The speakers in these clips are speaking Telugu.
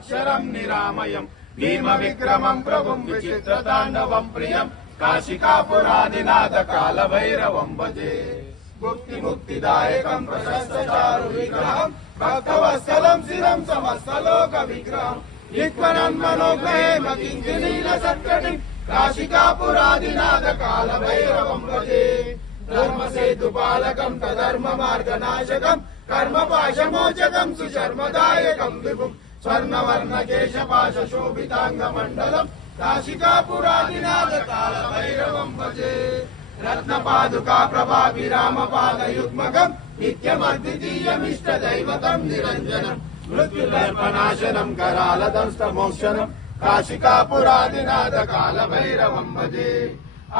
అక్షరం నిరామయం. భీమ విక్రమం ప్రభుం విచిత్ర తాండవం ప్రియం. కాశికాపురాదినాథ కాల భైరవం భజే. ముక్తి ముక్తిదాయకం ప్రశస్త చారు విగ్రహం భక్తవత్సలం శిరం సమస్త లోక విగ్రహం విక్వనం మనోగ్రహేమ కింకినీల సత్కటి కాశికాపురాదినాథ కాల భైరవం భజే. ధర్మ సేతు పాలకం తధర్మ మార్గ నాశకం కర్మ పాశమోచకం సుశర్మదాయకం విభుం. स्वर्ण वर्ण केश पाश स्वर्णवर्णकेशपाशोभिताङ्गमण्डलम् काशिकापुरादिनाथकालभैरवम् भजे। रत्नपादुका प्रभाभिरामपादयुग्मकम् नित्यमद्वितीयमिष्टदैवतम् निरञ्जनम् मृत्युदर्पनाशनम् करालदम् स्तमोक्षणम् काशिकापुरादिनाथकालभैरवम् भजे।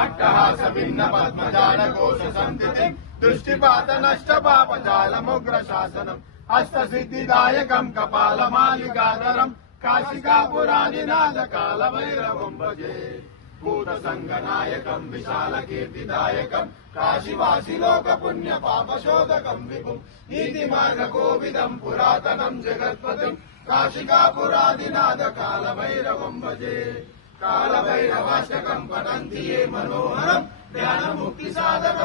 अट्टहासभिन्न पद्मजानकोशसन्तितिम् దృష్టిపాత నష్ట పాప జాలముగ్ర శాసనం హస్త సిద్ధిదాయకం కపాలమాలికాధరం కాశికాపురాదినాథ కాల భైరవం భజే భూత సంగనాయకం విశాల కీర్తిదాయకం కాశీవాసి లోక పుణ్య పాప శోధకం విభుం. నీతి మార్గ కోవిదం పురాతనం జగత్పతిం. కాశికాపురాదినాథ కాల భైరవం భజే కాల భైరవాష్టకం పఠంతి ఏ మనోహరం. జ్ఞాన ముక్తి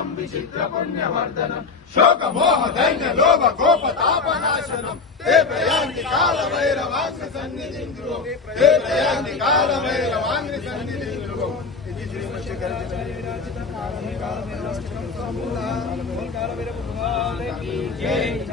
సాధకం విచిత్ర పుణ్యవర్ధనం శోక మోహ దైన్య లోభ కోప తాపనాశనం హే ప్రయాంతి కాల భైరవాంగ్రి సన్నిధి హే ప్రయాంతి కాల భైరవాంగ్రి సన్నిధి జై